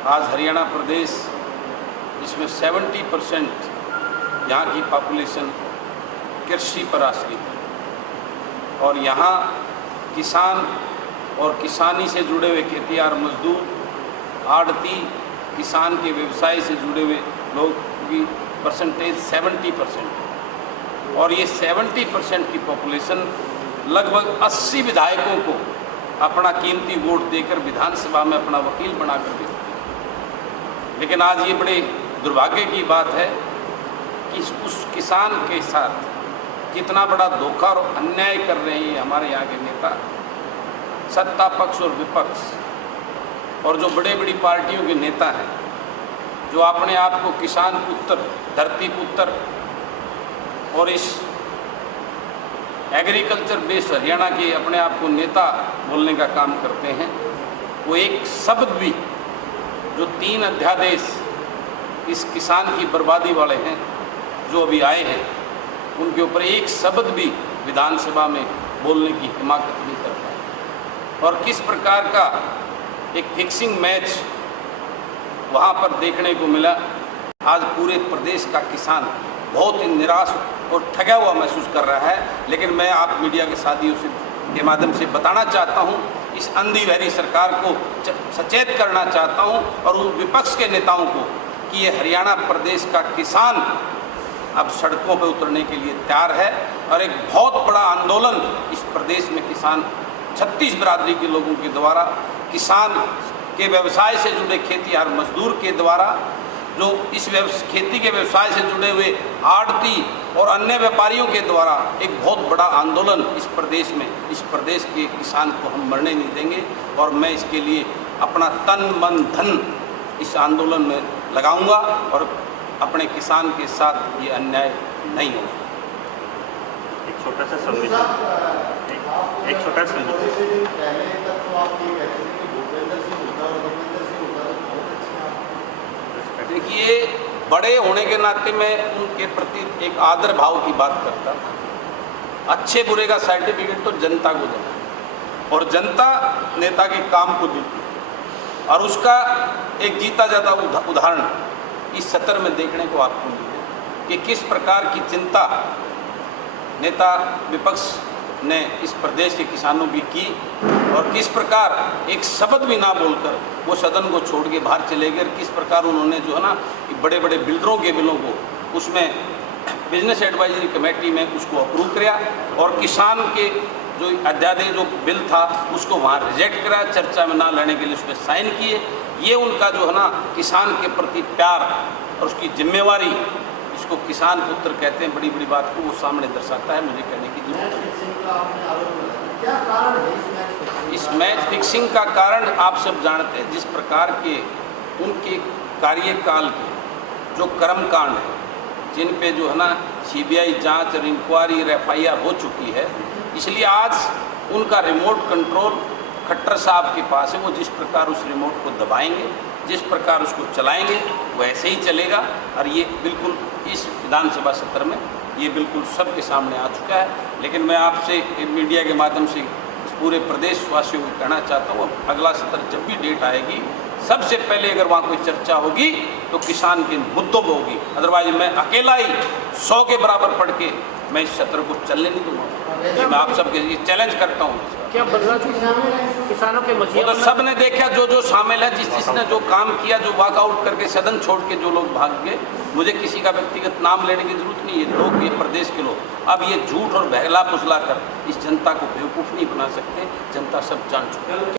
आज हरियाणा प्रदेश इसमें 70% यहाँ की पॉपुलेशन कृषि पर आश्रित है और यहाँ किसान और किसानी से जुड़े हुए खेतिहर मजदूर, आड़ती, किसान के व्यवसाय से जुड़े हुए लोग की परसेंटेज 70% और ये 70% की पॉपुलेशन लगभग 80 विधायकों को अपना कीमती वोट देकर विधानसभा में अपना वकील बनाकर देते हैं। लेकिन आज ये बड़े दुर्भाग्य की बात है कि उस किसान के साथ कितना बड़ा धोखा और अन्याय कर रहे हैं हमारे यहाँ के नेता, सत्ता पक्ष और विपक्ष, और जो बड़े बड़ी पार्टियों के नेता हैं जो अपने आप को किसान पुत्र, धरती पुत्र और इस एग्रीकल्चर बेस्ड हरियाणा के अपने आप को नेता बोलने का काम करते हैं, वो एक शब्द भी जो 3 अध्यादेश इस किसान की बर्बादी वाले हैं जो अभी आए हैं, उनके ऊपर एक शब्द भी विधानसभा में बोलने की हिमाकत नहीं कर पाए। और किस प्रकार का एक फिक्सिंग मैच वहाँ पर देखने को मिला। आज पूरे प्रदेश का किसान बहुत ही निराश और ठगा हुआ महसूस कर रहा है। लेकिन मैं आप मीडिया के साथियों से के माध्यम से बताना चाहता हूँ, इस अंधी बहरी सरकार को सचेत करना चाहता हूँ और उन विपक्ष के नेताओं को कि ये हरियाणा प्रदेश का किसान अब सड़कों पर उतरने के लिए तैयार है और एक बहुत बड़ा आंदोलन इस प्रदेश में किसान 36 बिरादरी के लोगों के द्वारा, किसान के व्यवसाय से जुड़े खेतिहर मजदूर के द्वारा, जो इस खेती के व्यवसाय से जुड़े हुए आड़ती और अन्य व्यापारियों के द्वारा एक बहुत बड़ा आंदोलन इस प्रदेश में, इस प्रदेश के किसान को हम मरने नहीं देंगे और मैं इसके लिए अपना तन मन धन इस आंदोलन में लगाऊंगा और अपने किसान के साथ ये अन्याय नहीं होगा। एक छोटा सा संविधान, एक छोटा सा देखिए, बड़े होने के नाते मैं उनके प्रति एक आदर भाव की बात करता था। अच्छे बुरे का सर्टिफिकेट तो जनता को देना है और जनता नेता के काम को देती है और उसका एक जीता जाता उदाहरण इस सत्र में देखने को आपको मिले कि किस प्रकार की चिंता नेता विपक्ष ने इस प्रदेश के किसानों की की और किस प्रकार एक शब्द भी ना बोलकर वो सदन को छोड़ के बाहर चले गए। किस प्रकार उन्होंने जो है ना बड़े बड़े बिल्डरों के बिलों को उसमें बिजनेस एडवाइजरी कमेटी में उसको अप्रूव किया और किसान के जो अध्यादेश जो बिल था उसको वहाँ रिजेक्ट करा, चर्चा में ना लेने के लिए उस पर साइन किए। ये उनका जो है ना किसान के प्रति प्यार और उसकी जिम्मेवारी, इसको किसान पुत्र कहते हैं, बड़ी बड़ी बात को वो सामने दर्शाता है। मुझे कहने की जरूरत है इस मैच फिक्सिंग का कारण आप सब जानते हैं। जिस प्रकार के उनके कार्यकाल के जो कर्मकांड है, जिन पे जो है ना सीबीआई जांच और इंक्वायरी और FIR हो चुकी है, इसलिए आज उनका रिमोट कंट्रोल खट्टर साहब के पास है। वो जिस प्रकार उस रिमोट को दबाएंगे, जिस प्रकार उसको चलाएंगे, वो ऐसे ही चलेगा और ये बिल्कुल इस विधानसभा सत्र में ये बिल्कुल सबके सामने आ चुका है। लेकिन मैं आपसे मीडिया के माध्यम से इस पूरे प्रदेश वासियों को कहना चाहता हूँ, अगला सत्र जब भी डेट आएगी, सबसे पहले अगर वहाँ कोई चर्चा होगी तो किसान के मुद्दों पर होगी। अदरवाइज मैं अकेला ही 100 के बराबर पढ़ के मैं इस सत्र को चलने नहीं दूँगा। मैं आप सबके लिए चैलेंज करता हूँ। क्या बदला किसानों के मसीहा? तो सब ने देखा, जो शामिल है, जिसने जो काम किया, जो वॉकआउट करके सदन छोड़ के जो लोग भाग गए, मुझे किसी का व्यक्तिगत नाम लेने की जरूरत नहीं है। लोग, ये प्रदेश के लोग अब ये झूठ और बहला फुसला कर इस जनता को बेवकूफ़ नहीं बना सकते। जनता सब जान चुकी है।